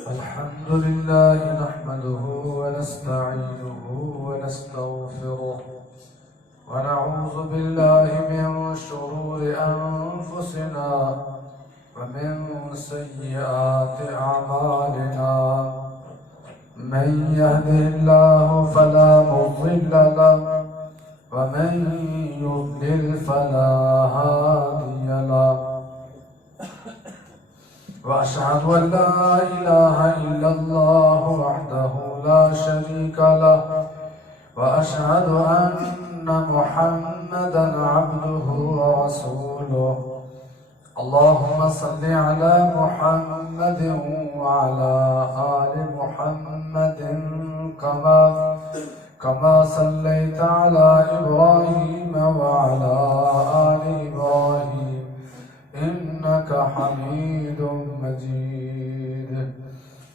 الحمد لله نحمده ونستعينه ونستغفره ونعوذ بالله من شرور أنفسنا ومن سيئات أعمالنا من يهده الله فلا مضل له ومن يضلل فلا هادي له وأشهد أن لا إله إلا الله وحده لا شريك له وأشهد أن محمدا عبده ورسوله اللهم صل على محمد وعلى آل محمد كما صليت على إبراهيم وعلى آل إبراهيم إنك حميد مجيد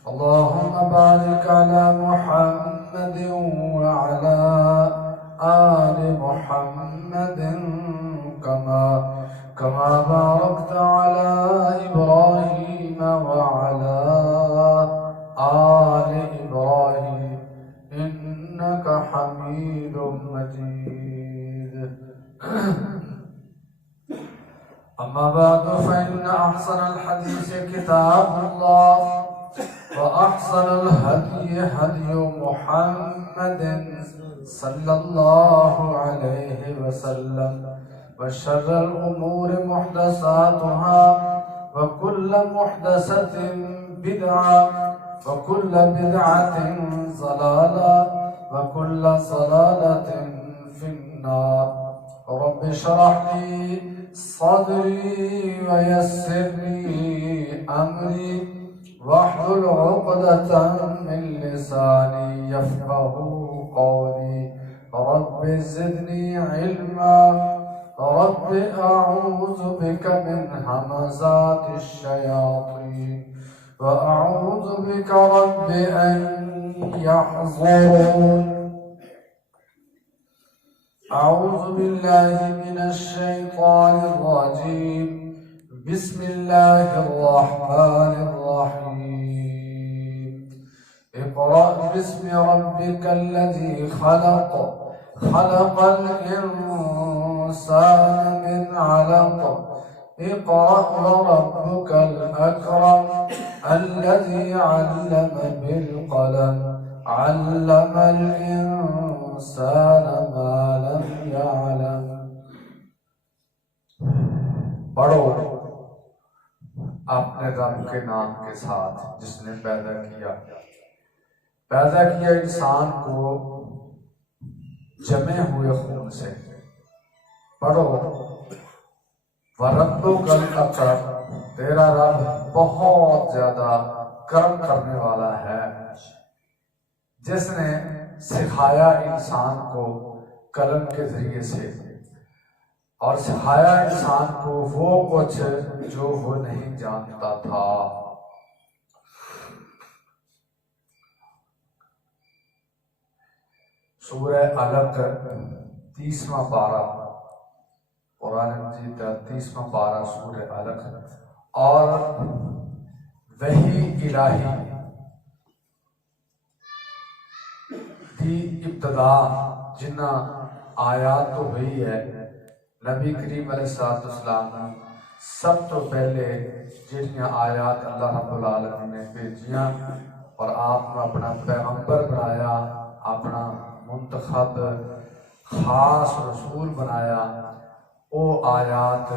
اللهم بارك على محمد وعلى آل محمد كما باركت على إبراهيم وعلى آل إبراهيم إنك حميد مجيد أما بعد فإن أحسن الحديث كتاب الله وأحسن الهدي هدي محمد صلى الله عليه وسلم وشر الأمور محدثاتها وكل محدثة بدعة وكل بدعة ضلالة وكل ضلالة في النار رب اشرح لي صدري ويسر لي أمري واحلل عقدة من لساني يفقه قولي رب زدني علما رب أعوذ بك من همزات الشياطين وأعوذ بك رب أن يحضرون أعوذ بالله من الشيطان الرجيم بسم الله الرحمن الرحيم اقرأ باسم ربك الذي خلق الإنسان من علق اقرأ وربك الأكرم الذي علم بالقلم علم الإنسان ما لم يعلم پڑھو اپنے رب کے نام کے ساتھ جس نے پیدا کیا انسان کو جمے ہوئے خون سے پڑھو وَرَبُّكَ الْأَكْرَمُ تیرا رب بہت زیادہ کرم کرنے والا ہے جس نے سکھایا انسان کو قلم کے ذریعے سے اور سکھایا انسان کو وہ کچھ جو وہ نہیں جانتا تھا سورہ علق 30واں پارہ قرآن مجید کا 30واں پارہ سورہ علق اور وحی الہی دی ابتدا جنہ آیات تو ہوئی ہے نبی کریم علیہ السلام سب تو پہلے جنہیں آیات اللہ رب العالمین نے بھیجیاں اور آپ نے اپنا پیغمبر بنایا اپنا منتخب خاص رسول بنایا وہ آیات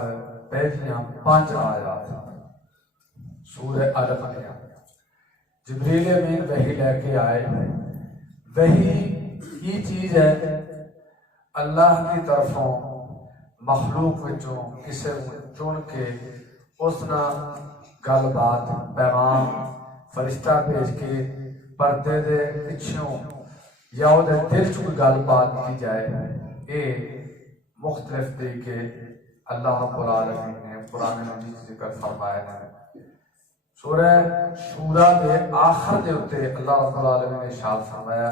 پہلیاں 5 آیات سورہ علق میں جبریل امین وحی لے کے آئے وہی یہ چیز ہے اللہ کی طرفوں مخلوق وچوں کسے چن کے اس نا گل بات پیغام فرشتہ بھیج کے پردے دے پچھوں یا وہ دل چ گل بات کی جائے اے مختلف طریقے اللہ رب العالمین نے قرآن مجید ذکر فرمایا ہے سورہ شورا دے آخر دے اتے اللہ رب العالمین نے ارشاد فرمایا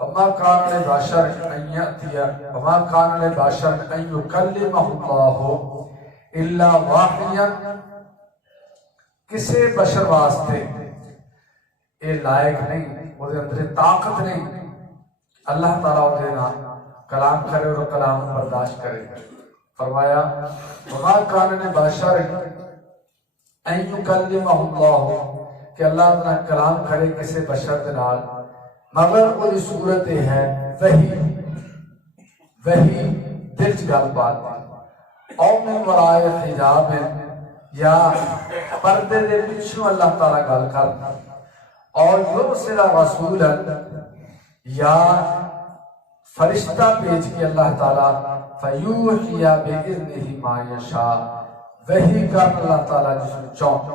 وما كان لبشر ان يأتي وما كان لبشر ان يكلمه الله الا وحيا کسی بشر واسطے یہ لائق نہیں، وہ اندر طاقت نہیں اللہ تعالیٰ وہ کلام کرے اور کلام برداشت کرے۔ فرمایا وما کان لبشر ان یکلمہ اللہ، کہ اللہ تعالیٰ کلام کرے کسی بشر کے نال مگر وہی صورت ہے وہی دل چ گل بات او من ورائے حجاب ہے، یا پردے دے پچھوں اللہ تعالیٰ گل کر، اور یرسل رسولا، یا فرشتہ بھیج کے اللہ تعالیٰ فیوحی بإذنہ ما یشاء، وحی کر اللہ تعالیٰ جس کو چاہتا۔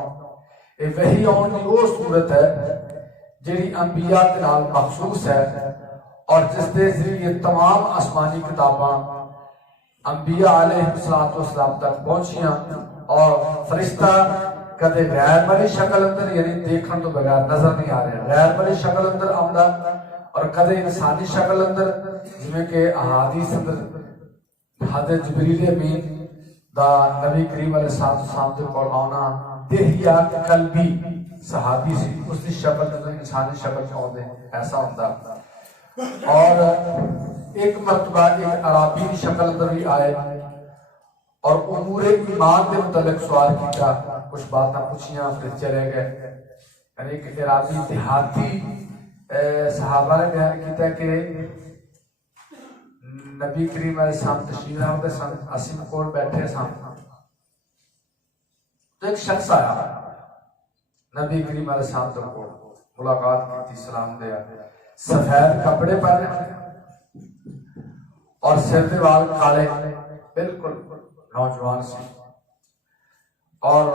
یہ وحی آن کی وہ صورت ہے جیڑی انبیاء کے نال مخصوص ہے، اور جس دے ذریعے تمام آسمانی کتاباں انبیاء علیہ السلام تک پہنچیاں، اور فرشتہ کدے غیر مری شکل اندر یعنی دیکھن تو بغیر نظر نہیں آ رہے، غیر مری شکل اندر آمدہ، اور کدے انسانی شکل اندر، جویں کہ احادیث اندر حضرت جبریل امین دا نبی کریم علیہ السلام دے کول آنا دہیا قلبی صحابی سی، اس دی شکل اندر انسانی شکل میں آتے ایسا ہوتا، اور ایک مرتبہ ایک عرابی کی شکل اندر بھی آئے اور امور ایمان کے متعلق سوال کیا، کچھ باتیں پوچھیاں پھر چلے گئے۔ یعنی ایک عرابی دیہاتی صحابہ نے بیان کیا کہ نبی کریم علیہ السلام تشریف لاتے سن، اسی کول بیٹھے سن تو ایک شخص آیا نبی کریم علیہ السلام کو ملاقات کی، سلام دیا، سفید کپڑے پہنے اور سر دے وال کالے، بالکل نوجوان سی، اور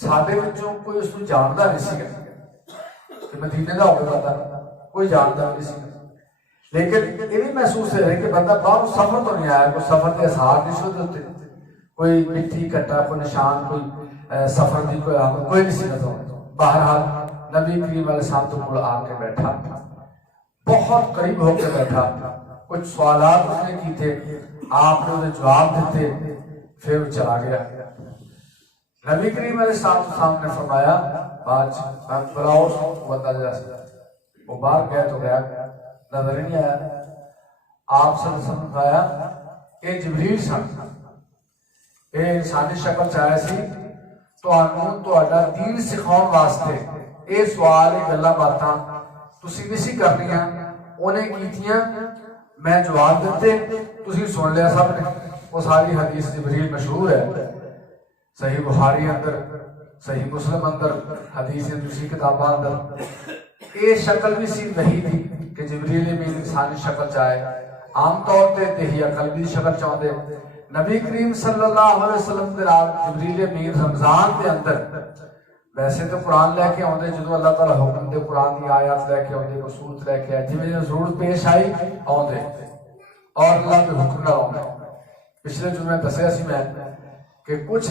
سادے وچوں کوئی اس کو جاندا نہیں سی کہ مدینے دا ہوگا، پتا کوئی جاندا نہیں سی، لیکن یہ بھی محسوس ہے کہ بندہ باہر سفر تو نہیں آیا، کوئی سفر کے اثار نہیں سو ہوتے، کوئی مٹی کٹا، کوئی نشان، کوئی سفر دی کوئی آمد کوئی نہیں سی نظر۔ بہرحال نبی کریم علیہ السلام تو کول آ کے بیٹھا، بہت قریب ہو کے بیٹھا، کچھ سوالات اس نے کیتے، آپ نے انہیں جواب دیتے، پھر وہ چلا گیا۔ نبی کریم علیہ السلام نے فرمایا باج بلاؤ بندہ جیسا، وہ باہر گیا تو گیا، نظر نہیں آیا۔ آپ صلی اللہ علیہ وسلم نے فرمایا اے جبریل سن، اے انسانی شکل چاہے سی تہاڈا دین سکھاؤن واسطے اے سوال اے گلاں باتاں تسی نہیں سی کرنیاں، انہیں کیتیاں، میں جواب دیتے، تسی سن لیا سب نے۔ وہ ساری حدیث جبریل مشہور ہے، صحیح بخاری اندر، صحیح مسلم اندر، حدیث دوسری کتاباں اندر۔ یہ شکل بھی سی وحی تھی کہ جبریل امین انسانی شکل چاہے، عام طور تے دہیا قلبی شکل چاہتے۔ نبی کریم صلی اللہ علیہ وسلم کے رات جبریل امین رمضان کے اندر ویسے تو قرآن لے کے آتے، جدو اللہ تعالیٰ حکم دے قرآن کی آیات لے کے آتے، صورت لے کے آئے، جی ضرورت پیش آئی آتے اور اللہ کے حکم نہ آتے۔ پچھلے جمعے دسیا سی میں کہ کچھ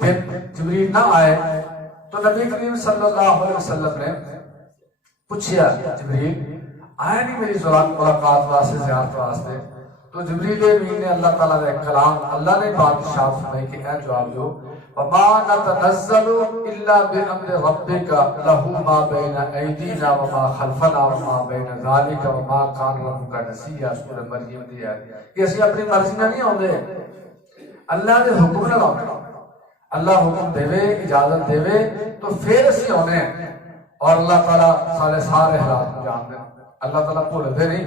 دن جبریل نہ آئے تو نبی کریم صلی اللہ علیہ وسلم نے پوچھیا جبریل آئے نہیں میری ملاقات واسطے، زیارت واسطے؟ تو جبریل امین نے اللہ تعالیٰ کا کلام، اللہ نے بادشاہ فرمائی کہ اے جواب دو وما نتنزل الا بامر ربک له ما بین ایدینا وما خلفنا وما بین ذلک وما کان ربک نسیا۔ سورہ مریم دی آیت کہ اسی اپنی مرضی نہ نہیں آندے، اللہ دے حکم نال آندے، اللہ حکم دے اجازت دے تو پھر اسی آنے ہیں، اور اللہ تعالیٰ سارے حالات جانتے ہیں۔ اللہ تعالیٰ بھولتے نہیں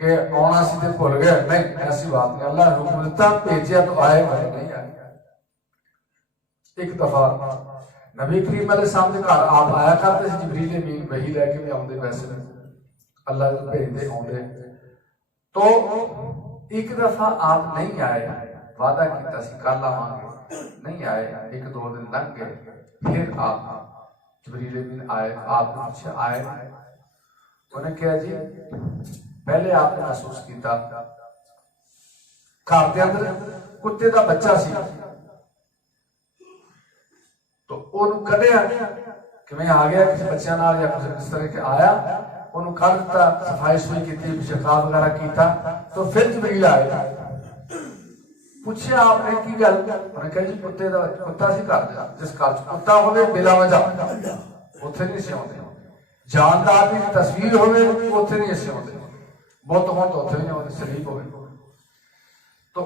کہ آنا سی تے بھول گئے، نہیں، ایسی بات نہیں، اللہ حکم دیتا بھیجیا تو آئے بھلے نہیں آئے۔ ایک دفعہ نبی کریم علیہ السلام کے گھر آپ آیا کرتے تھے، جبریل امین وحی لے کے بھی آتے، ویسے اللہ کو بھیجتے آتے، تو ایک دفعہ آپ نہیں آئے، وعدہ کیتا سی کل آواںگے، نہیں آئے، ایک دو دن لگ گئے، پھر آپ جبریل امین آئے، آپ نے پوچھا آئے، انہیں کہا جی پہلے آپ نے محسوس کیتا گھر دے اندر کتے دا بچہ سی تو انہوں کڈیا کہ میں آ گیا کسی بچے نال یا کس طرح کے آیا، انہوں کر دیتا، صفائی سوئی کی پیشاب وغیرہ کیتا، تو پھر جبریل آئے پوچھا آپ نے کی گل؟ انہوں نے کہا جی کتے دا کتا سی گھر دا، جس گھر چ کتا ہوے بلا وجہ اوتھے نہیں سی آوندے، جاندار دی تصویر ہوے اوتھے نہیں سی آوندے، بت ہون تو اوتھے نہیں آوندے، سلیب ہوے تو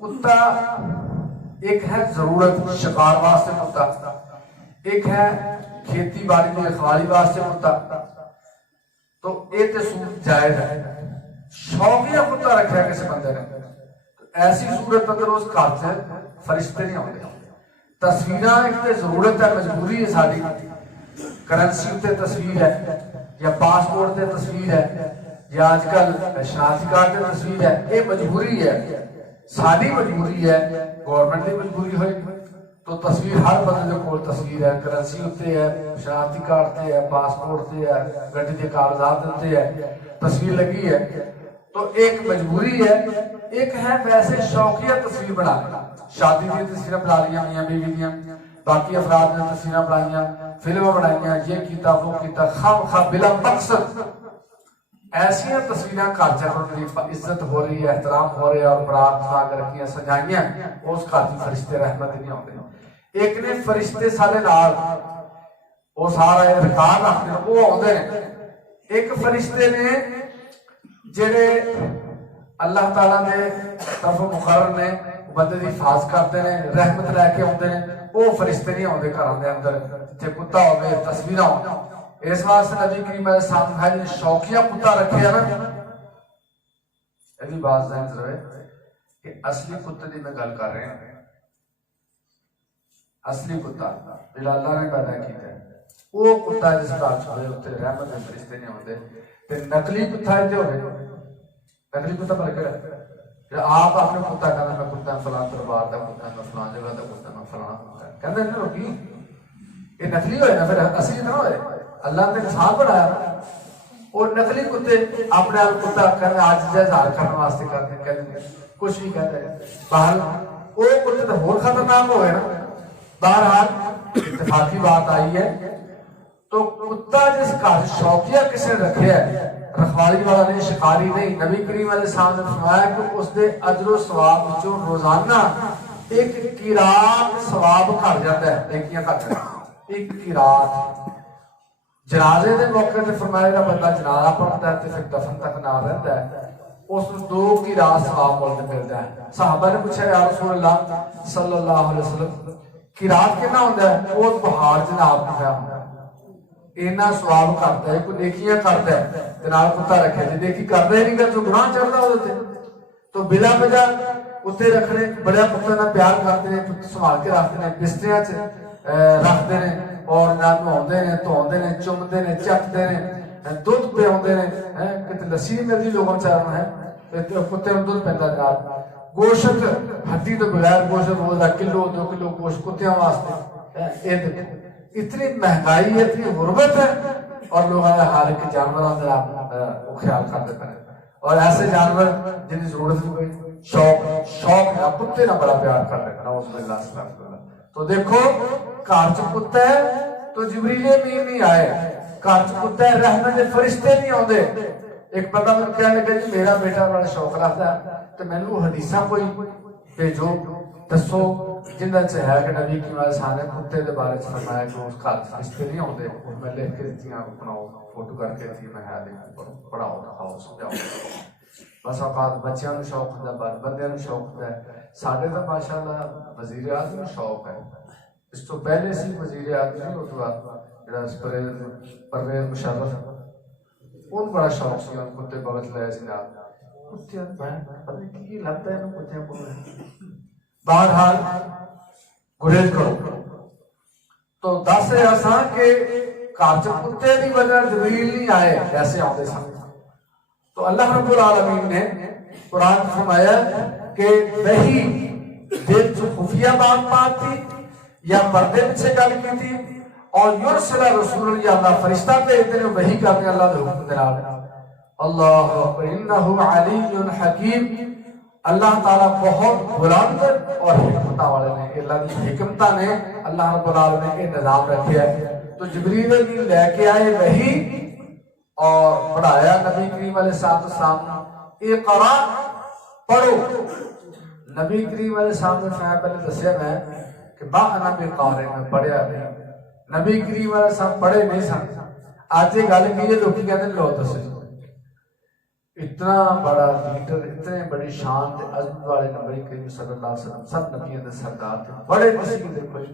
کتا ایک ہے ضرورت شکار واسطے کتا، ایک ہے کھیتی باڑی کی رکھوالی واسطے کتا، تو یہ تو صورت جائز ہے۔ شوقیہ کتا رکھا کسی بندے نے، ایسی صورت اندر اس گھر سے فرشتے نہیں آتے۔ تصویراں ایک تے ضرورت ہے، مجبوری ہے ساری، کرنسی تے تصویر ہے یا پاسپورٹ تے تصویر ہے یا آج کل شناختی کارڈ تے تصویر ہے، یہ مجبوری ہے، ساری مجبوری ہے، گورنمنٹ کی مجبوری ہوئی تو تصویر ہر بندے کو تصویر ہے، کرنسی اتنے ہے، شناختی کارڈ تے ہے، پاسپورٹ تے ہے، گڈی کے کاغذات تے ہے، تصویر لگی ہے، تو ایک مجبوری ہے، ایک ہے ویسے شوقیہ تصویر بنا، شادی کی تصویریں بنا لیا میاں بیوی دیاں، باقی افراد نے تصویریں بنائیاں، فلمیں بنائیاں، یہ کیتا وہ کیتا، خام خواہ بلا مقصد ایسی تصویریں گھر چ عزت ہو رہی ہے، احترام ہو رہا ہے اور برات لا رکھیاں سجائیاں، اس گھر کی فرشتے رحمت نہیں آتے۔ ایک نے فرشتے سارے نال وہ سارا ریکارڈ رکھتے ہیں، وہ آتے ہیں۔ ایک فرشتے نے جڑے اللہ تعالیٰ نے طرف مقرر نے بندے دی حفاظت کرتے ہیں، رحمت لے کے آتے ہیں، وہ فرشتے نہیں آتے گھروں کے اندر جے کتا ہوے تصویراں ہو۔ اس واسطے نبی کریم علیہ السلام بھائی نے شوقیہ کتا رکھے ہے نا، یہ بات ذہن چ رہے کہ اصلی کتے کی میں گل کر رہا ہوں، اصلی کتا جڑا اللہ نے پیدا کیا ہے وہ کتا جس گھر چ ہوئے اتنے رحمت کے فرشتے نہیں آتے، تے نقلی کتا اتنے ہوئے، نقلی کتا پر کہڑا آپ اپنے کتا کہنا میں کتا فلاں دربار کا کتا، میں فلاں جگہ کا کتا، میں فلاں کتا کہتے ہیں لوگی، یہ نقلی ہوئے نا، پھر اصلی نہ ہوئے۔ اللہ نے انسان بنایا اور نقلی کتے اپنے آپ کتا کرنے آج اظہار کرنے واسطے کرتے ہیں، کچھ بھی کہتے ہیں، باہر وہ کتے تو اور خطرناک ہوئے نا۔ بہرحال اتفاقی بات آئی ہے تو کتا جس گھر شوقیہ کسی نے رکھے ہے، رکھوالی والا نہیں، شکاری نہیں، نبی کریم علیہ السلام نے فرمایا کہ اس دے اجر و ثواب جو روزانہ ایک قرات ثواب کر جاتا ہے، نیکیاں کر جاتا ہے، ایک قرات۔ جنازے دے موقع تے فرمایا جا بندہ جنازہ پڑھتا ہے تے پھر دفن تک نہ رہتا ہے، اس کو 2 قرات ثواب ملتا ہے۔ صحابہ نے پوچھا یا رسول اللہ صلی اللہ علیہ وسلم قرات کتنا ہوتا ہے؟ وہ پہاڑ جناب لکھا ہوتا ہے، اینا ثواب کرتا ہے، کوئی نیکیاں کرتا ہے، جناب کتا رکھے جی نیکی کرتا ہی نہیں کر جو گناہ چڑھتا ہوتے تو بلا وجہ اتنے رکھنے، بڑے کتے نہ پیار کرتے ہیں، سنبھال کے رکھتے ہیں، بستریاں رکھتے ہیں اور نہ نہاؤندے ہیں، دھوندے ہیں، چومدے ہیں، چکتے ہیں، دودھ پیاؤندے ہیں، کتے لسی نہیں ملتی لوگوں چاروں ہے، کتے میں دودھ پیندا جناب، گوشت ہڈی تو بغیر گوشت روز 1 کلو 2 کلو گوشت کتیاں واسطے، اتنی مہنگائی ہے، اتنی غربت ہے اور لوگ ہر ایک جانوراں دا خیال کرتے ہیں اور ایسے جانور جن کی ضرورت نہیں، شوق ہے کتے نہ بڑا پیار کرتے ہیں، نعوذ باللہ استغفر اللہ۔ تو دیکھو گھر چ کتا ہے تو جبریل امین نہیں آئے، گھر چ کتا ہے رحمت دے فرشتے نہیں آتے۔ ایک بندہ مجھے کہنے لگا جی میرا بیٹا بڑا شوق رکھتا ہے تو میں نے حدیثاں کوئی بھیجو دسو جنہاں سے ہے کہ نبی کی واسطے نے کتے دے بارے میں فرمایا کہ اس گھر فرشتے نہیں آتے، میں لکھ کے دیتی ہوں، بناؤ فوٹو کر کے دی میں ہے پڑھاؤ دکھاؤ سمجھاؤ۔ بس اوقات بچیاں نوں شوق ہوندا ہے، بندیاں نوں شوق ہوندا ہے، ساڈے تو ماشاءاللہ وزیر اعظم نوں شوق ہے، اس تو پہلے سی وزیر اعظم نہیں ہوتا جڑا پرویز مشرف ان بڑا شوق سی کتے بغت لے جناب کتے پتہ نہیں کی لگتا ہے کتے کو۔ بہرحال گریز کرو تو دس آسان کہ گھر چ کتے کی وجہ جبریل نہیں آئے ایسے آتے سن۔ تو اللہ رب العالمین نے قرآن فرمایا کہ وہی دل چ خفیہ بات تھی یا پردے پیچھے گل کی تھی، اور یرسل رسول یا اللہ فرشتہ بھیجتے ہیں وہی کرنے اللہ دے حکم دے نال۔ اللہ اکبر انہ علی حکیم، اللہ تعالیٰ بہت بلند اور حکمت والے نے، اللہ کی حکمت نے اللہ رب العالمین کے نظام رکھے ہے۔ تو جبریل امین لے کے آئے وہی اور پڑھایا نبی کریم علیہ السلام، اقرا پڑھو، نبی کریم علیہ السلام نے فرمایا پہلے دسیا میں کہ با انا بے قارئ میں پڑھیا نہیں. نبی کریم علیہ السلام پڑھے نہیں سن. آج یہ گل کی ہے لوگ کہتے ہیں لو دسو اتنا بڑا لیڈر اتنے بڑی شان تے عظمت والے نبی کریم صلی اللہ علیہ وسلم سب نبیوں دے سردار تھے بڑے مسکین دے خوش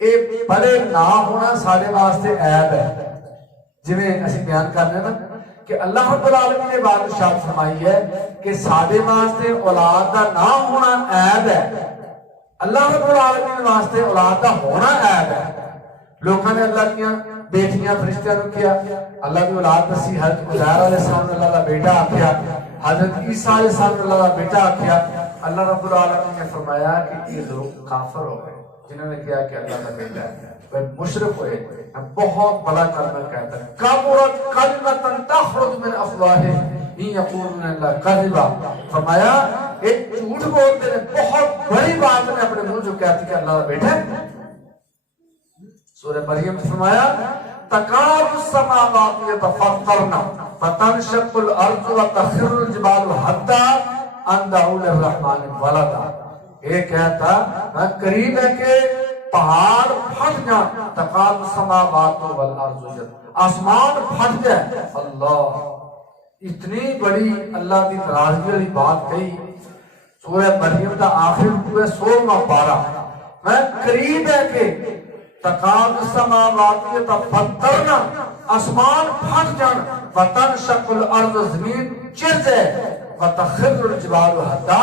اے بڑے نہ ہونا سارے واسطے عیب ہے. جویں اسی بیان کرنے نا کہ اللہ رب العالمین نے بات ارشاد فرمائی ہے کہ سارے واسطے اولاد دا نہ ہونا عیب ہے. اللہ رب العالمین واسطے اولاد دا ہونا عیب ہے. لوگوں نے اللہ کیا بیٹیاں فرشتیاں نے کیا اللہ کی اولاد دسی. حضرت عزیر علیہ السلام نے اللہ کا بیٹا آکھیا, حضرت عیسیٰ علیہ السلام نے اللہ کا بیٹا آکھیا. اللہ رب العالمین نے فرمایا کہ یہ لوگ کافر ہو گئے جنہوں نے کہا کہ اللہ کا بیٹا ہے, وہ مشرک ہوئے. بہت بڑا کلمہ کہتا ہے کبرت کلمۃ تخرج من افواہہم ان یقولون الا کذبا. فرمایا ایک جھوٹ بولتے ہیں بہت بڑی بات نے اپنے منہ جو کہتی کہ اللہ کا بیٹا ہے. سورہ مریم نے فرمایا تکاد السماوات یتفطرن فتنشق الارض وتخر الجبال حتی ان دعوا للرحمن ولدا. یہ کہتا ہے قریب ہے کہ پہاڑ پھٹ جائیں. تکاد السماوات والارض آسمان پھٹ جائے. اللہ اتنی بڑی اللہ کی ناراضگی والی بات کہی. سورہ مریم کا آخر ہوئے 16واں پارہ میں قریب ہے کہ تکاد السماوات یتفطرن آسمان پھٹ جان وتنشق الارض زمین چر جائے وتخر الجبال حتی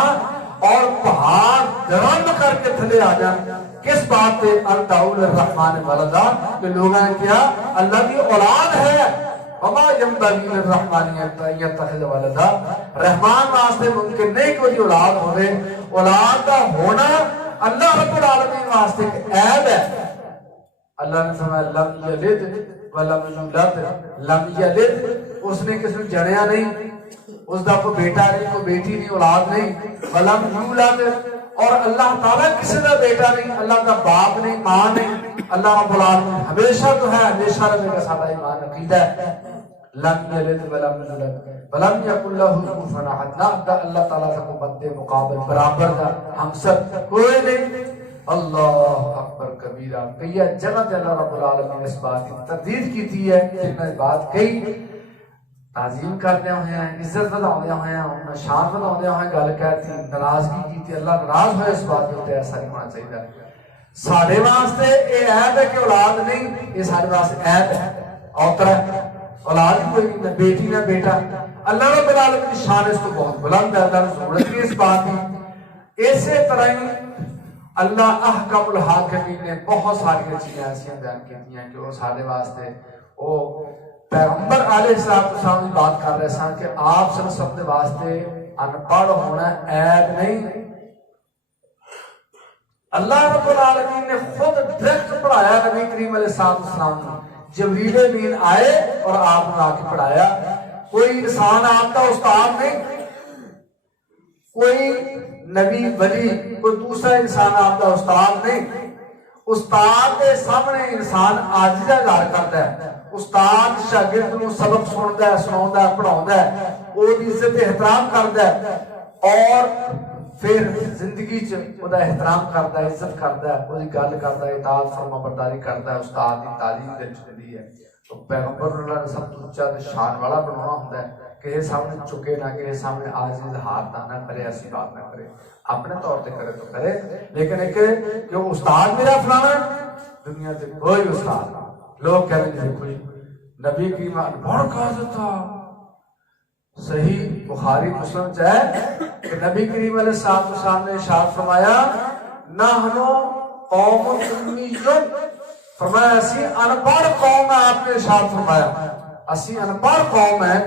اور پہاڑ درم کر کے تھلے آ جائیں. کس بات پہ ان دعوا للرحمن ولدا کہ لوگوں نے کیا اللہ کی اولاد ہے. وما ينبغي للرحمن ان يتخذ ولدا. رحمان واسطے ممکن نہیں کہ کوئی اولاد ہوے. اولاد کا ہونا اللہ رب العالمین واسطے ایک عیب ہے. اللہ نے فرمایا لم یلد ولم یولد. لم یلد اس نے کسی نے جنیا نہیں, اس دا کوئی بیٹا نہیں کوئی بیٹی نہیں اولاد نہیں. ولم یولد اور اللہ تعالیٰ کسی کا بیٹا نہیں, اللہ کا باپ نہیں ماں نہیں. اللہ رب العالمین ہمیشہ تو ہے ہمیشہ رہے گا. سارا ایمان عقیدہ ہے. لم یلد ولم یولد ولم یکن له کفوا احد. نہ اللہ تعالیٰ کا کوئی مد مقابل برابر کا ہمسر کوئی نہیں. اللہ اکبر کبیرہ. کئی جگہ اللہ رب العالمین نے اس بات کی تردید کی تھی ہے جن میں بات کہی تعظیم کرتے ہوئے ہیں عزت بتاؤں ہوئے ہیں انہیں شان بتاؤں ہوئے ہیں گل کہتی ناراضگی کی تھی. اللہ ناراض ہوئے اس بات کے ایسا نہیں ہونا چاہیے. سارے واسطے یہ عیب ہے کہ اولاد نہیں, یہ سارے واسطے عیب ہے. اوتر ہے اولاد کوئی نہ بیٹی نہ بیٹا. اللہ رب العالمین کی شان اس کو بہت بلند ہے. اللہ نے ضرورت کی اس بات کی. اسی طرح ہی اللہ احکم الحاکمین نے بہت ساری چیزیں ایسی بیان کی ہیں کہ وہ سارے واسطے وہ پیغمبر علیہ السلام کی بات کر رہے سن کہ آپ صلی اللہ علیہ وسلم واسطے ان پڑھ ہونا عیب نہیں. اللہ رب العالمین نے خود ڈائریکٹ پڑھایا نبی کریم علیہ السلام کو. جبریل امین آئے اور آپ نے آ کے پڑھایا. کوئی انسان آپ کا استاد نہیں, کوئی نبی ولی کوئی دوسرا انسان آپ کا استاد نہیں. استاد کے سامنے انسان عاجزی اظہار کرتا ہے. استاد شاگرد کو سبق سنتا ہے سناؤندا ہے پڑھاؤندا ہے وہ عزت احترام کرتا ہے اور پھر زندگی چ وہ احترام کرتا ہے عزت کرتا ہے وہ گل کرتا ہے اطاعت فرما برداری کرتا ہے. استاد کی تعلیم دی ہے تو پیغمبر اللہ نے سب تو اونچا تے شان والا بنانا ہوتا ہے کہ یہ سامنے چکے نہ کہ یہ سامنے عاجز ہاتھ نہ کرے ایسی بات نہ کرے. اپنے طور پہ کرے تو کرے لیکن ایک کہ استاد میرا فلانا دنیا سے کوئی استاد لوگ کہتے ہیں دیکھو نبی کی بڑا قاضی تھا. صحیح بخاری مسلم چاہے کہ نبی کریم علیہ السلام نے ارشاد فرمایا نحنو قوم امیون. فرمایا اسی انپڑھ قوم ہے. آپ نے ارشاد فرمایا اسی انپڑھ قوم ہے.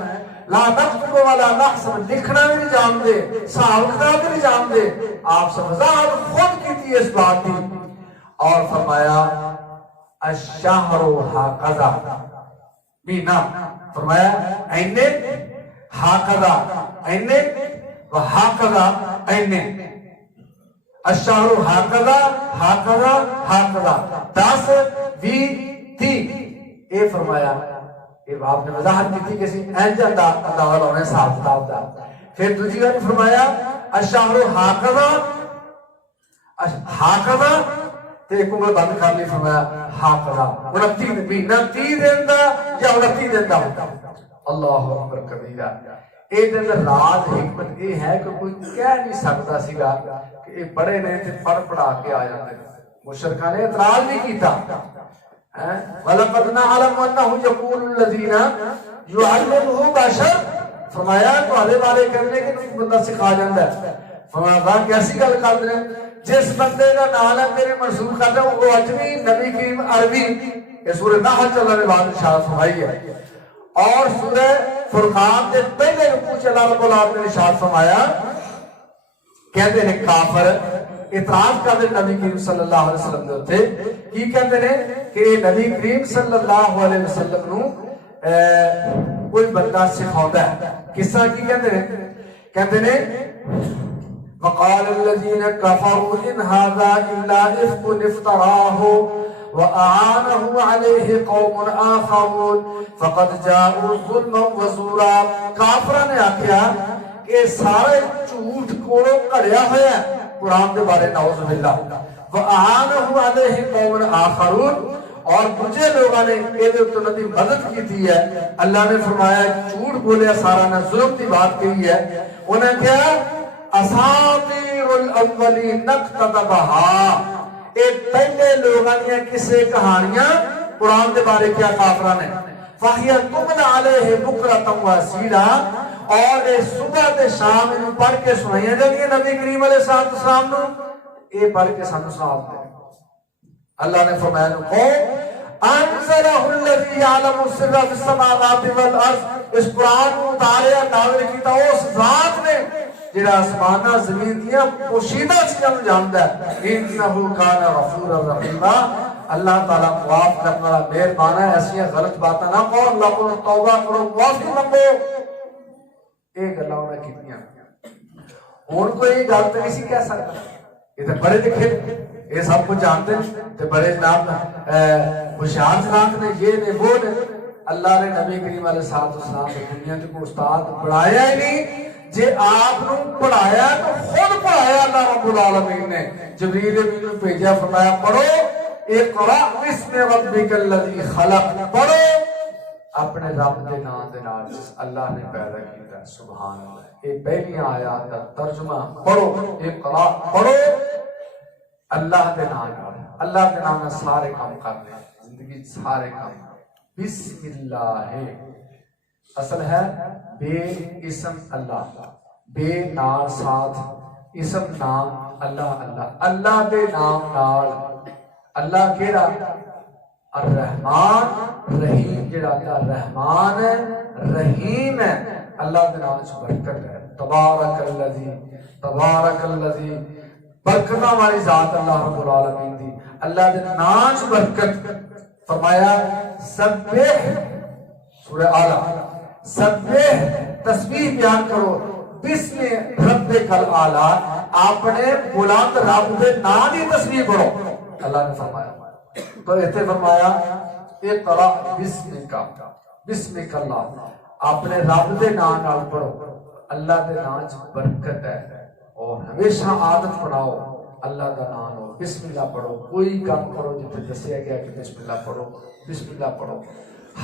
لا نكتب ولا نحسب لکھنا بھی نہیں جانتے حساب کتاب بھی نہیں جانتے. آپ سے وضاحت خود کی تھی اس بات کی اور فرمایا الشہر ہاکذا مینا. فرمایا اینے ہاکذا اینے و ہاکذا اینے. الشہر ہاکذا ہاکذا ہاکذا 10 20 30 یہ فرمایا. آپ نے وضاحت کی تھی کسی اینج انداز ہونے صاحب کتاب دا. پھر دوسری بار فرمایا الشہر ہاکذا حاکمہ تے کنگل بند کر لی، فرمایا حاکمہ 29 مہینہ 30 دن دا یا 29 دن دا ہوتا۔ اللہ اکبر کبیرہ۔ اے دن راز حکمت یہ ہے کہ کوئی کہہ نہیں سکتا سیگا کہ یہ پڑھے نے تے پڑھ پڑھا کے آ جاتے ہیں۔ مشرکان نے اعتراض نہیں کیتا۔ وَلَقَدْ نَعْلَمُ أَنَّهُ يَقُولُ الَّذِينَ يُعَلِّمُهُ بَشَرٌ، فرمایا تو آلے والے کرنے کے کوئی بندہ سکھا جاندہ ہے۔ فرمایا کیسی گل کر رہے ہیں، جس بندے کا نام ہے میرے منسوخ کرتا ہے وہ اجمی نبی کریم عربی۔ یہ سورہ نحل چل رہے بعد ارشاد فرمائی ہے، اور سورہ فرقان کے پہلے رکوع چ اللہ رب العالمین نے ارشاد فرمایا، کہتے ہیں کافر اعتراض کرتے نبی کریم صلی اللہ علیہ وسلم دے اوتے، کی کہتے ہیں کہ نبی کریم صلی اللہ علیہ وسلم نو کوئی بندہ سکھاوندا ہے۔ کس طرح کی کہتے ہیں وقال الذين كفروا إن هذا إلا إفك افتراه وأعانه عليه قوم آخرون فقد جاءوا ظلما وزورا۔ کافروں نے آکھیا کہ سارے جھوٹ کولوں کڑیا ہوا ہے قرآن کے بارے، نعوذ باللہ۔ وأعانه عليه قوم آخرون، اور مجھے لوگوں نے یہ انہوں نے مدد کی تھی ہے۔ اللہ نے فرمایا جھوٹ بولیا سارا نے، ظلم کی بات کہی ہے۔ انہیں کیا اساطیر الاولین نکتتبہا، ایک پہلے لوگوں نے کسے کہانیاں قرآن کے بارے کیا کافرہ نے، فَحِيَ تُمْنَ عَلَيْهِ بُكْرَةً وَأَصِيلًا، اور صبح تے شام انہوں پڑھ کے سنائیاں جائیں نبی کریم علیہ السلام نے، یہ پڑھ کے سانو سنات دیں۔ اللہ نے فرمایا نکو انزلہ الذی یعلم السر فی السماوات والارض، اس قرآن کو اتاریا نازل کیتا اس ذات نے جڑا آسمانہ زمین دیا پوشیدہ چیزاں جانتا ہے۔ انہو کان غفور الرحیم، اللہ تعالیٰ معاف کرنے والا مہربان ہے، ایسی غلط باتیں نہ کہو، اللہ کو توبہ کرو، معافی مانگو۔ ایک اللہ نے کتنی ان کو یہ گل تو نہیں سی کہہ سکتا، یہ تو بڑے دکھے یہ سب کچھ جانتے ہیں تے بڑے جناب ہوشیار جناب نے، یہ نے وہ نے۔ اللہ نے نبی کریم علیہ السلام کو دنیا کے کو استاد پڑھایا ہی نہیں، جے آپ نے پڑھایا تو خود پڑھایا اللہ رب العالمین نے۔ جبریل امین نے بھیجا، فرمایا پڑھو اقرأ بسم ربک الذی خلق، پڑھو اپنے رب کے نام دے نال جس اللہ نے پیدا کیتا۔ سبحان اللہ، یہ پہلی آیات کا ترجمہ پڑھو، اقرأ پڑھو اللہ کے نام، اللہ کے نام میں سارے کام کرنے، زندگی سارے کام۔ بسم اللہ اصل ہے بے اسم اللہ، بے نال ساتھ اسم نام اللہ، اللہ اللہ کے نام نال۔ اللہ کیڑا الرحمن رحیم، جڑا اللہ رحمان ہے رحیم ہے، اللہ کے نام سے برکت ہے۔ تبارک الذی، تبارک الذی، برکتاں والی ذات اللہ رب العالمین دی، اللہ دے نام سے برکت۔ فرمایا سبح، سورہ اعلیٰ، سبح تسبیح بیان کرو، بسم ربک الاعلیٰ، اپنے بلند رب دے نام دی تسبیح پڑھو۔ اللہ نے فرمایا تو ایتھے فرمایا اقرأ بسمک، بسمک اللہ، اپنے رب دے نام نال پڑھو، اللہ دے نام چ برکت ہے۔ اور ہمیشہ عادت بناؤ اللہ کا نام ہو، بسم اللہ پڑھو، کوئی کام کرو جتنے دسیا گیا کہ بسم اللہ پڑھو، بسم اللہ پڑھو۔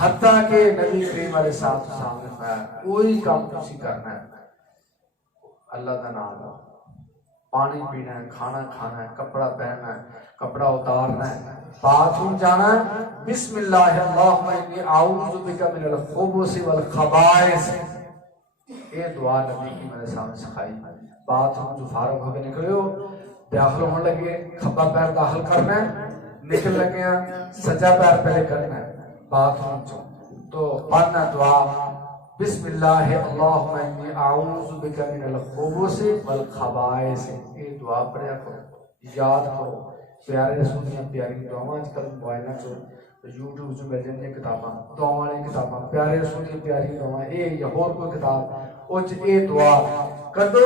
حتیٰ کہ نبی کریم علیہ السلام نے فرمایا کوئی کام تسی کرنا ہے اللہ کا نام لو، پانی پینا ہے، کھانا کھانا ہے، کپڑا پہننا ہے، کپڑا اتارنا ہے، باتھ روم جانا ہے، بسم اللہ اللہم انی اعوذ بک من الخبث والخبائث، یہ دعا نبی کی میرے سامنے سکھائی۔ بات ہم جو فارغ ہو کے نکلے ہو، داخل ہونے لگے، کھبا پیر داخل کرنا ہے، نکل لگے ہیں سجا پیر پہلے کرنا ہے بات ہم تو پڑھنا دعا بسم اللہ اللہم انی اعوذ بک من الخبث والخبائث، یہ دعا پڑھیا کرو، یاد کرو۔ پیارے رسول نے پیاری دعاواں اج کل موبائل چ یوٹیوب جو مل جاندی کتاباں، دعاواں والی کتاباں، پیارے رسول کی پیاری دعاواں، اے یا ہور کوئی کتاب او چ اے دعا کدو،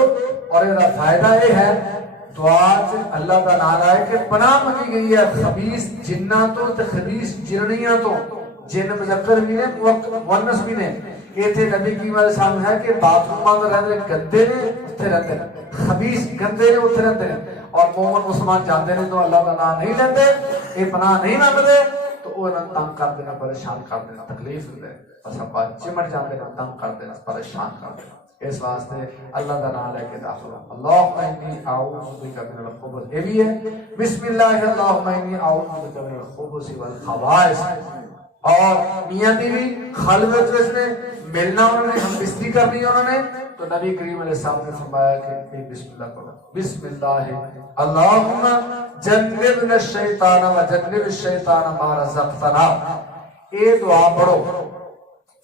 اور یہ فائدہ یہ ہے دعا اللہ کا نام ہے کہ پناہ منگی گئی ہے خبیث جناتوں تے خبیث جننیاں تو، جن مذکر بھی نے مؤنث بھی نے۔ ایتھے نبی کی والے سامنے ہے کہ باتھ روم اندر رہندے گندے نے اوتھے رہندے، خبیث گندے نے اوتھے رہندے، اور مومن مسلمان جاندے نے تو اللہ کا نام نہیں لیندے یہ پناہ نہیں منگتے تو وہ انہوں تنگ کر دینا پریشان کر دینا تکلیف دے بس آپ چمٹ جاندے نے تنگ کر دینا پریشان کر دینا اس واسطے اللہ کا نام لے کے داخل اللہم انی اعوذ بک من الخبث یہ بھی ہے بسم اللہ اللہم انی اعوذ بک من الخبث والخبائث اور میاں بیوی خلوت میں ملنا انہوں نے ہم بستری کرنی انہوں نے تو نبی کریم علیہ السلام نے فرمایا کہ بسم اللہ کرو بسم اللہ اللہم جنبنا الشیطان و جنب الشیطان ما رزقتنا یہ دعا پڑھو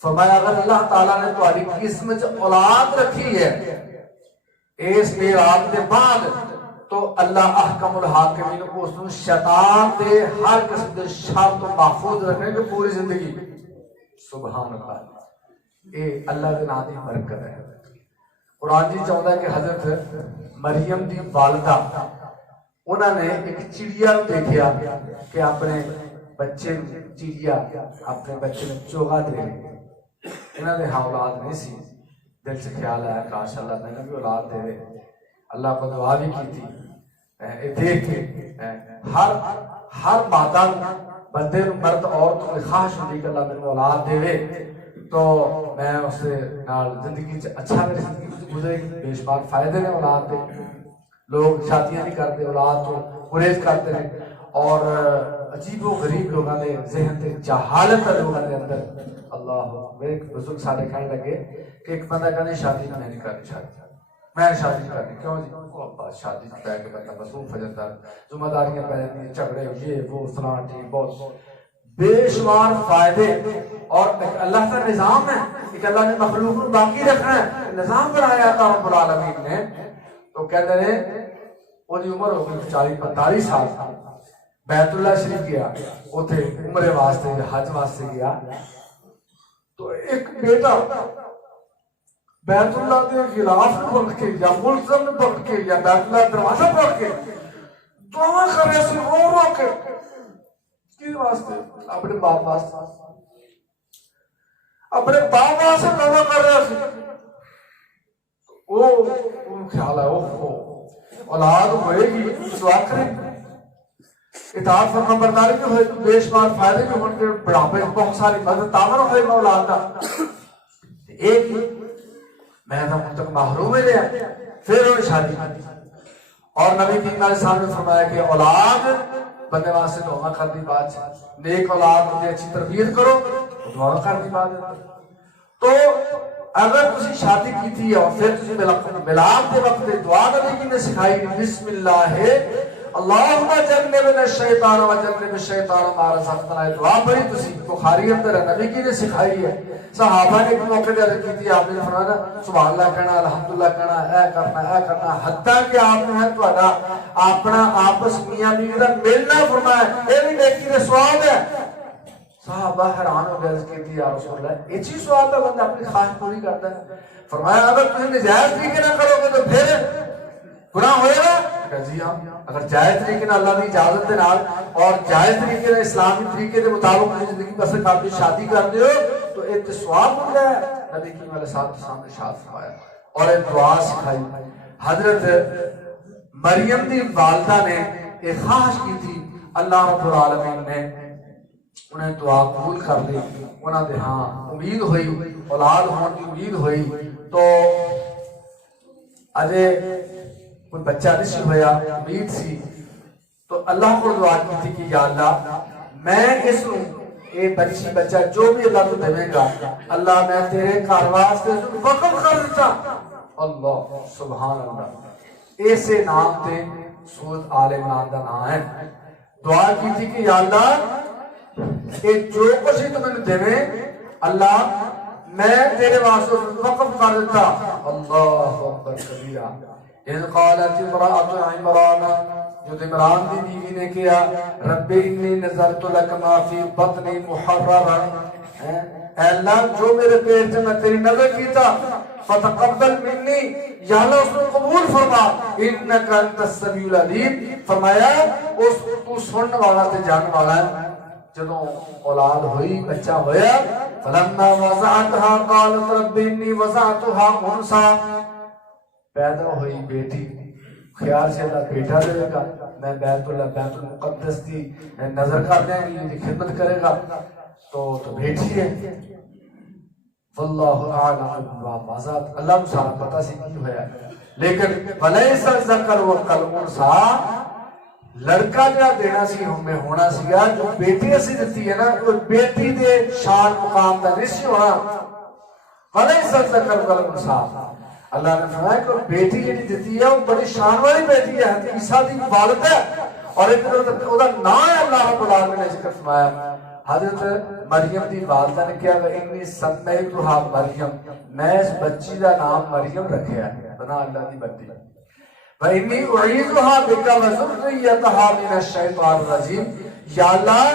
فرمایا اگر اللہ تعالیٰ نے تمہاری قسمت اولاد رکھی ہے اس میراث کے بعد تو اللہ احکم الحاکمین کو اس نے شیطان دے ہر قسم کے شر تو محفوظ رکھنے کی پوری زندگی سبحان اللہ یہ اللہ کے نام کی برکت ہے قرآن جی چاہتا ہے کہ حضرت مریم دی والدہ انہوں نے ایک چڑیا دیکھا کہ اپنے بچے چڑیا اپنے بچے میں چوغا دے انہوں نے ہاں اولاد نہیں سی دل سے خیال آیا کاش اللہ نے بھی اولاد دے دے اللہ کو دعا بھی کی تھی دیکھ کے ہر مادہ بندے مرد عورت کو خواہش ہوتی کہ اللہ میرے اولاد دے تو میں اس سے زندگی اچھا میری زندگی گزرے گی بے شمار فائدے نے اولاد دے لوگ شادیاں نہیں کرتے اولاد تو گریز کرتے ہیں اور عجیب و غریب لوگوں نے ذہن سے جہالت لوگوں کے اندر اللہ میرے بزرگ سارے کہنے لگے کہ ایک بندہ کہنے شادی میں نہیں کرنی میں شادی کرنی کیوں جی ابا شادی پہ کے بندہ مصروف ہو جاتا ذمہ داریاں پہ جاتی ہیں جھگڑے یہ وہ فلاں ٹھیک بہت بے شمار فائدے اور اللہ کا نظام ہے کہ اللہ نے مخلوق کو باقی رکھنا ہے نظام بنایا تھا رب العالمین نے تو کہتے ہیں وہ دی عمر ہو گئی 40-45 سال بیت اللہ شریف گیا اتنے عمرے واسطے حج واسطے گیا تو ایک بیٹا بیت اللہ کے غلاف میں پڑھ کے یا ملزم میں پڑھ کے یا بیت اللہ دروازہ پڑھ کے دعا کر رہے سے رو کے کی واسطے اپنے باپ واسطے اپنے باپ واسطے دعا کر رہے سے وہ خیال ہے اولاد ہوئے گی دعا کریں اطاعت فرما برداری بھی ہوئے بے شمار فائدے بھی ہوں گے بڑھاپے بہت ساری مدد تامر ہوئے گا اولاد کا ایک میں تک محروم ہی رہا پھر انہوں نے شادی کی اور نبی کریم علیہ السلام نے فرمایا کہ اولاد بندے واسطے دعا کرنی بات ہے نیک اولاد کی اچھی تربیت کرو دعا کرنی بات ہے تو اگر تسی شادی کی تھی اور پھر تسی ملاپ کے وقت دعا نبی کی نے سکھائی بسم اللہ اللہم جنبنا الشیطان و جنب الشیطان ما رزقتنا دعا پڑھی تسی بخاری اندر نبی کی نے سکھائی ہے صحابہ نے ایک موقع دے رکھی تھی آپ نے فرمایا سبحان اللہ کہنا الحمدللہ کہنا اے کرنا حتیٰ کہ آپ نے تو اپنا آپس میاں بیوی کا ملنا فرمایا یہ بھی نیکی کا ثواب ہے صحابہ حیران ہو گئے کہ یا رسول اللہ یہ چیز ثواب ہے بندہ اپنی خواہش پوری کرتا ہے فرمایا اگر تم نجائز طریقے نہ کرو گے تو پھر گناہ ہوئے گا کہ جی ہاں اگر جائز طریقے نہ اللہ کی اجازت دے نال اور جائز طریقے نہ اسلامی طریقے دے مطابق اپنی زندگی بسر کرتے شادی کرتے ہو تو ایک ثواب ہوتا ہے نبی کریم علیہ السلام نے ارشاد فرمایا اور ایک دعا سکھائی حضرت مریم دی والدہ نے ایک خواہش کی تھی اللہ رب العالمین نے انہیں دعا قبول کر لی انہوں نے ہاں امید ہوئی اولاد ہونے کی امید ہوئی تو اجے کوئی بچہ نہیں ہویا امید سی تو اللہ کو دعا کی تھی کہ یا اللہ میں اس اے بچی بچہ جو بھی اللہ تو دے گا اللہ میں تیرے گھر واسطے وقف کر دیتا اللہ سبحان اللہ ایسے نام تے سورۃ آل عمران دا نام ہے دعا کی تھی کہ یا اللہ کہ جو کچھ ہی تمہیں دے اللہ میں تیرے واسطے وقف کر دیتا اللہ اکبر کبیرہ اذ قالت امرأة عمران جو عمران دی بیوی نے کیا رب انی نظرت لک ما فی بطنی محررا اے اللہ جو میرے پیٹ سے میں تیری نظر کیتا فتقبل منی یا اللہ اس کو قبول فرما انکا انت السمیع العلیم فرمایا اس تو سننے والا تے جان والا ہے جدوں اولاد ہوئی بچہ ہویا فلما وضعتها قالت رب انی وضعتها انثى پیدا ہوئی بیٹی خیال سے اللہ بیٹا دے گا، میں بیت المقدس کی نظر کرنے کی خدمت کرے گا تو بیٹی ہے. واللہ اعلم بآبازات، اللہ کو سارا پتہ سی کی ہوا ہے. لیکن ولیس الذکر والانثی، لڑکا جا دینا سی ہمیں ہونا سی گا، جو بیٹی اسی دیتی ہے نا وہ بیٹی دے شان مقام دا نہیں سی ہونا. ولیس الذکر والانثی، اللہ نے فرمایا کہ بیٹی جی دیتی ہے وہ بڑی شان والی بیٹی ہے، حضرت عیسیٰ دی والد ہے، اور ایک وہ دا نام ہے اللہ رب العالمین نے ذکر فرمایا. حضرت مریم دی والدہ نے کیا انی سمیتھا مریم، میں اس بچی دا نام مریم رکھیا ہے، بنا اللہ دی بندی. وَإِنِّي أُعِيذُهَا بِكَ وَذُرِّيَّتَهَا مِنَ الشَّيْطَانِ الرَّجِيمِ، یا اللہ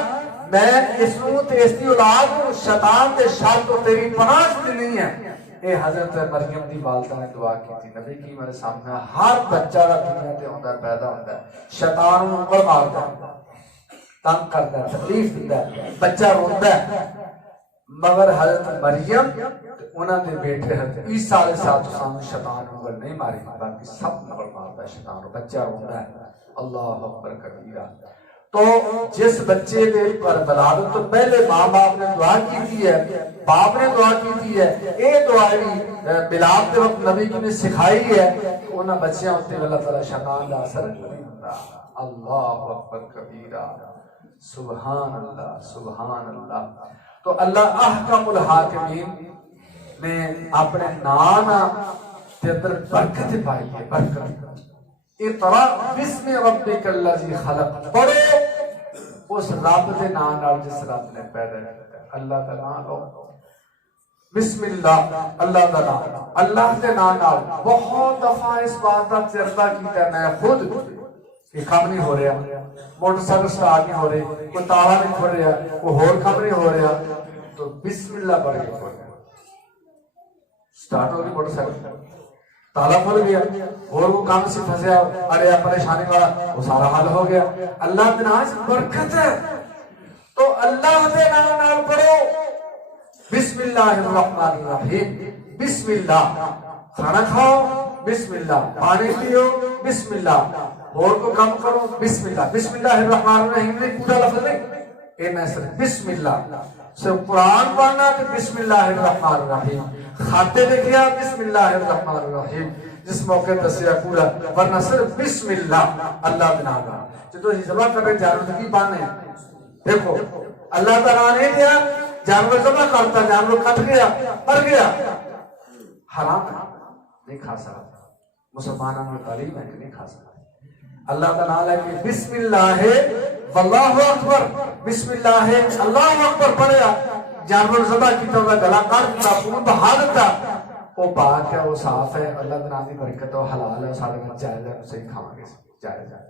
میں اس کو تے اس دی اولاد کو شیطان دے شر تو تیری پناہ دینی ہے. اے حضرت مریم دی والدہ نے دعا کی تھی. نبی کی میرے سامنے ہر بچہ دا دنیا تے ہوندا پیدا ہوندا ہے، شیطان نوں اوپر ماردا ہے، تنگ کرتا ہے، تکلیف دیتا ہے، بچہ روتا ہے. مگر حضرت مریم انہاں دے بیٹے حضرت عیسیٰ علیہ السلام شیطان انگل نہیں ماری، باقی سب نقل مارتا ہے شیطان، بچہ روتا ہے. اللہ اکبر کبیرہ. تو جس بچے دے پر ولادت تو پہلے ماں باپ نے دعا کی تھی ہے، باپ نے دعا کی تھی ہے، اے دعائی ملاد دے وقت نبی کی نے سکھائی ہے کہ انہاں بچیاں ہوتے اللہ تعالیٰ شیطان دا اثر نہیں ہوتا. اللہ اکبر کبیرہ. سبحان اللہ سبحان اللہ. تو اللہ احکم الحاکمین نے اپنے نانا تے اندر برکت پائی ہے، برکت. اقرا بسم ربک الذی خلق، پڑھو اس رب دے نام نال جس رب نے پیدا کیا. اللہ کا نام لو، بسم اللہ، اللہ کا نام، اللہ کے نام نال. بہت دفعہ اس بات کا تجربہ کیتا ہے میں خود، یہ کام نہیں ہو رہا، موٹر سائیکل سٹارٹ نہیں ہو رہی، کوئی تالا نہیں کھل رہا، کوئی ہور کام نہیں ہو رہا، تو بسم اللہ پڑھ کے کھول رہا، سٹارٹ ہو گئی موٹر سائیکل، تالا کھل گیا، اور وہ کام سے پھنسیا، اڑیا پریشانی والا، وہ سارا حل ہو گیا. اللہ کے نام سے برکت ہے. تو اللہ کے نام نال پڑھو بسم اللہ الرحمن الرحیم. بسم اللہ، کھانا کھاؤ بسم اللہ، پانی پیو بسم اللہ، اور کو کام کرو بسم اللہ. بسم اللہ الرحمن الرحیم نے پورا لفظ نہیں، اے میں صرف بسم اللہ. صرف قرآن پڑھنا تو بسم اللہ الرحمن الرحیم، خاتے لکھیا بسم اللہ الرحمن الرحیم، جس موقع دسیا پورا، ورنہ صرف بسم اللہ اللہ بنا گا. جدو ہی ذبح کرے جانور کی پانے، دیکھو اللہ تعالیٰ نے دیا جانور ذبح کرتا، جانور کٹ گیا مر گیا، حرام ہے نہیں کھا سکتا. مسلمانوں میں تعلیم ہے کہ نہیں کھا سکتا. اللہ کا نام ہے کہ بسم اللہ واللہ اکبر، بسم اللہ اللہ اکبر پڑھیا، جانور ذبح کیتا ہوگا، گلا کاٹ تا، خون بہا دیتا، وہ پاک ہے، وہ صاف ہے، اللہ کے نام کی برکت ہے، وہ حلال ہے، سارے میں جائز ہے، اسے ہی کھاؤں گے جائز ہے.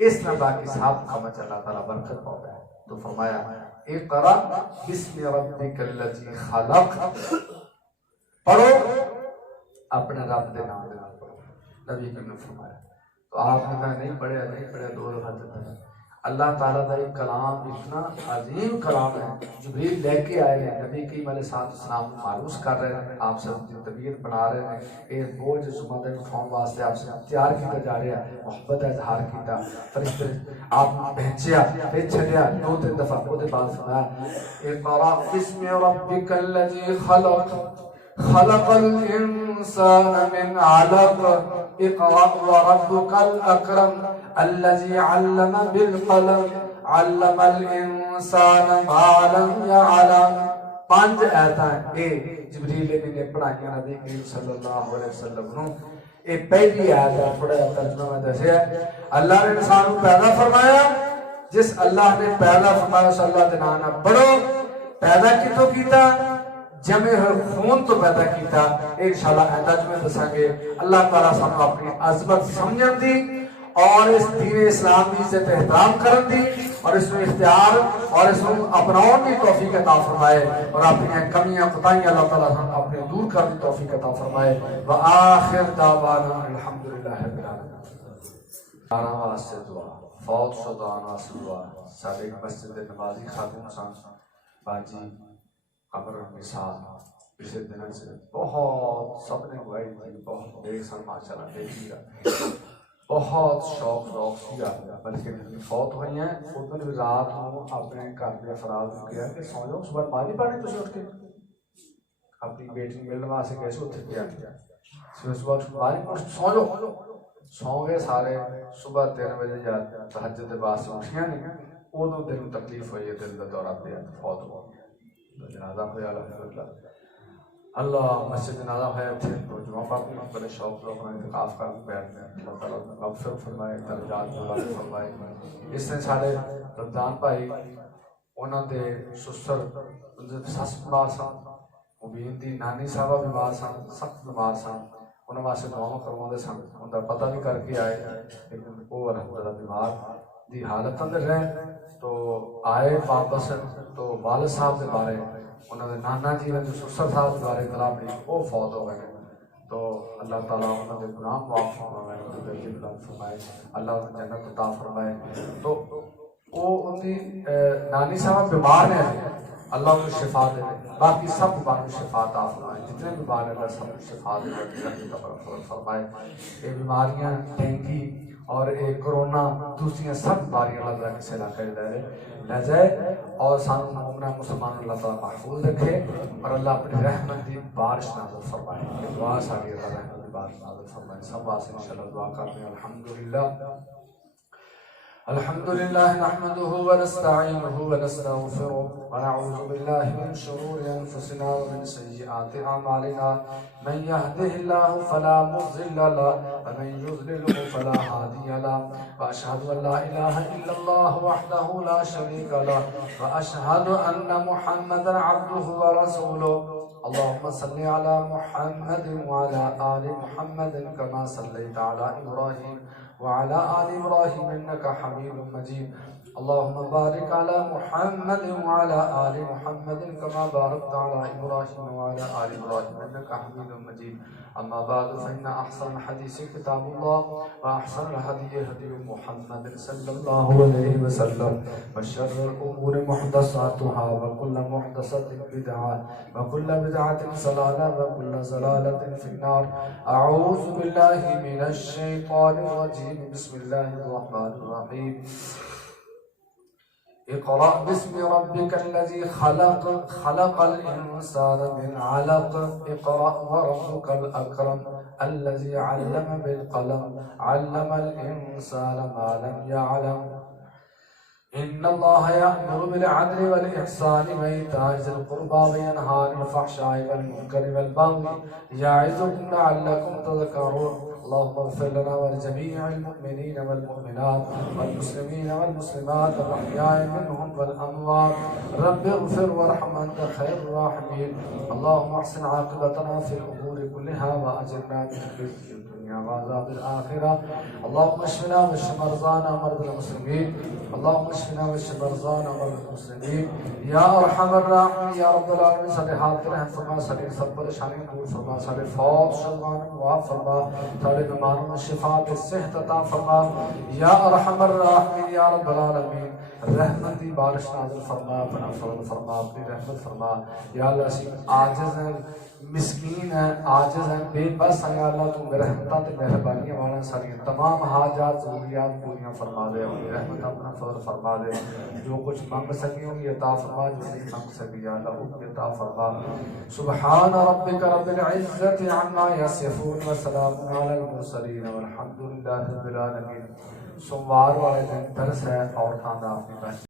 اس طرح باقی صاحب کھانا اللہ تعالیٰ برکت پاتا ہے. تو فرمایا اقرا بسم ربک الذی خلق، پڑھو اپنے رب دے نام دے نام پڑھو. نبی نے فرمایا. تو آپ نے کہا نہیں پڑھیا نہیں پڑھیا، دو رکعت پڑھا. اللہ تعالیٰ کا ایک کلام اتنا عظیم کلام ہے، جبریل لے کے آئے ہیں، نبی کریم علیہ السلام مانوس کر رہے ہیں، آپ سے طبیعت بنا رہے ہیں، ایک بوجھ زمانہ اٹھاؤں واسطے آپ سے تیار کیتا جا رہا ہے، محبت اظہار کیتا، فرشتے آپ بھیجیا پھر چھڑیا، دو تین دفعہ وہ دے بعد فرمایا اقرا بسم ربک الذی خلق خلق الانسان من علق اقرأ وربك الأكرم الذي علم بالقلم علم الانسان ما لم يعلم. 5 آیتاں اے جبریل امین نے پڑھائی نبی کریم صلی اللہ علیہ وسلم نو. اے پہلی آیت ہے، تھوڑا ترجمہ میں دسیا. اللہ نے انسان کو پیدا فرمایا، جس اللہ نے پیدا فرمایا اس اللہ کے نام نال پڑھو. پیدا کتوں کیتا؟ جمع خون تو پیدا کیتا. انشاءاللہ آئندہ میں دساں گے. اللہ تعالیٰ سانو اپنی عظمت سمجھن دی اور اس دین اسلام کی عزت احترام کرن دی اور اس میں اختیار اور اس میں اپناؤن کی توفیق عطا فرمائے اور اپنی کمیاں کوتاہیاں اللہ تعالیٰ سانو اپنے دور کرنے کی توفیق عطا فرمائے. وآخر دعوانا الحمدللہ رب العالمین. آرام واسطے دعا، فوت شدگان واسطے دعا. سارے مسجد نمازی خاتون سان باجی قبر مثال پچھلے دنوں سے بہت سب نے گواہی دی، بہت دیکھ سن ماشاءاللہ دیکھی گا. بہت شوق سیا بلکہ فوت ہوئی ہیں اس دن رات کو اپنے گھر کے افراد کو کیا کہ سو جاؤ صبح پانی پانی تھی اٹھ کے اپنی بیٹی ملنے واسطے گئے اتنے کیا صبح پانی سو گئے سارے صبح 3 بجے یا تہجد کے بعد اٹھیاں نہیں ادو دل تکلیف ہوئی ہے دل کا دورہ پہ فوت ہو گیا جنازہ ہوا الحمدللہ اللہ مسجد جنازہ ہے اتنے تو جمعہ پاک میں بڑے شوق لوگ انتخاب کر بیٹھتے ہیں اللہ تعالیٰ مغفرت فرمائے درجات بلند فرمائے اس نے سارے رمضان بھائی انہوں نے سسر سس بیمار سن مبین دی نانی صاحبہ بیمار سن سخت بیمار سن انہوں واسطے دعاواں کرواتے سن ان کا پتہ بھی کر کے آئے لیکن وہ الحمدللہ بیمار دی حالت اندر رہے تو آئے واپس تو والد صاحب کے بارے انہوں نے نانا جی نے جو سسر صاحب کے بارے اطلاع دی وہ فوت ہو گئے تو اللہ تعالیٰ انہوں نے گناہ معاف فرمائے انہوں نے دل بلند فرمائے اللہ انہیں جنت عطا فرمائے تو وہ ان کی نانی صاحب بیمار ہیں اللہ کو شفا دے باقی سب بیماروں کو شفا عطا فرمائے جتنے بیمار ہیں اللہ سب کو شفا دے اللہ فرمائے یہ بیماریاں ڈینگی اور ایک کرونا دوسری سب بیماریاں اللہ تعالیٰ کسی علاقے لے جائے اور سانو مومنہ مسلمان اللہ تعالیٰ محفوظ رکھے اور اللہ اپنی رحمت دی بارش نازل فرمائے دعا ساری اللہ رحمت دی بارش نازل فرمائے سب واسطے انشاءاللہ دعا کرتے ہیں الحمدللہ الحمد لله نحمده ونستعينه ونستغفره ونعوذ بالله من شرور أنفسنا ومن سيئات أعمالنا من يهده الله فلا مضل له ومن يضلل فلا هادي له وأشهد أن لا إله إلا الله وحده لا شريك له وأشهد أن محمدا عبده ورسوله اللهم صل على محمد وعلى آل محمد كما صليت على إبراهيم وعلى آل إبراهيم إنك حميد مجيد اللهم بارك على محمد وعلى آل محمد كما باركت على إبراهيم وعلى آل إبراهيم إنك حميد مجيد أما بعد فإن أحسن الحديث كتاب الله وأحسن الهدي هدي محمد صلى الله عليه وسلم وشر الأمور محدثاتها وكل محدثة بدعة وكل بدعة ضلالة وكل ضلالة في النار أعوذ بالله من الشيطان الرجيم بسم الله الرحمن الرحيم اقرأ باسم ربك الذي خلق الإنسان من علق اقرأ وربك الأكرم الذي علم بالقلم علم الإنسان ما لم يعلم إن الله يأمر بالعدل والإحسان وإيتاء ذي القربى وينهى عن الفحشاء والمنكر والبغي يعظكم لعلكم تذكرون اللهم اغفر لنا ولجميع المؤمنين والمؤمنات والمسلمين والمسلمات الأحياء منهم والأموات رب اغفر وارحم أنت خير الراحمين اللهم احسن عاقبتنا في الأمور كلها وأجرنا من خزي الدنيا وعذاب الآخرة اللهم اشفنا واشف مرضانا ومرضى المسلمين اللهم اشفنا واشف مرضانا ومرضى المسلمين يا أرحم الراحمين يا رب العالمين سارے حالات رحم فرما سارے سب پریشانیاں دور فرما سارے فوت شدگان معاف فرما سارے بیماروں میں شفا دے صحت عطا فرما یا ارحم الراحمین یا رب العالمین رحمت دی بارش نازل فرما اپنا فضل فرما اپنی رحمت فرما یا اللہ اسی عاجز ہیں مسکین ہیں عاجز ہیں بے بس ہیں یا اللہ تو رحمتاں تے مہربانیاں والا ساری تمام حاجات ضروریات پوریاں فرما دے اپنی رحمت اپنا فضل فرما دے جو کچھ مانگ سکی ہوں گی عطا فرما جو نہیں مانگ سکی یا اللہ وہ بھی عطا فرما سبحان ربک رب العزت عما یصفون وسلام علی المرسلین والحمد للہ رب العالمین سوموار والے دن درس ہے اور کھانا اپنی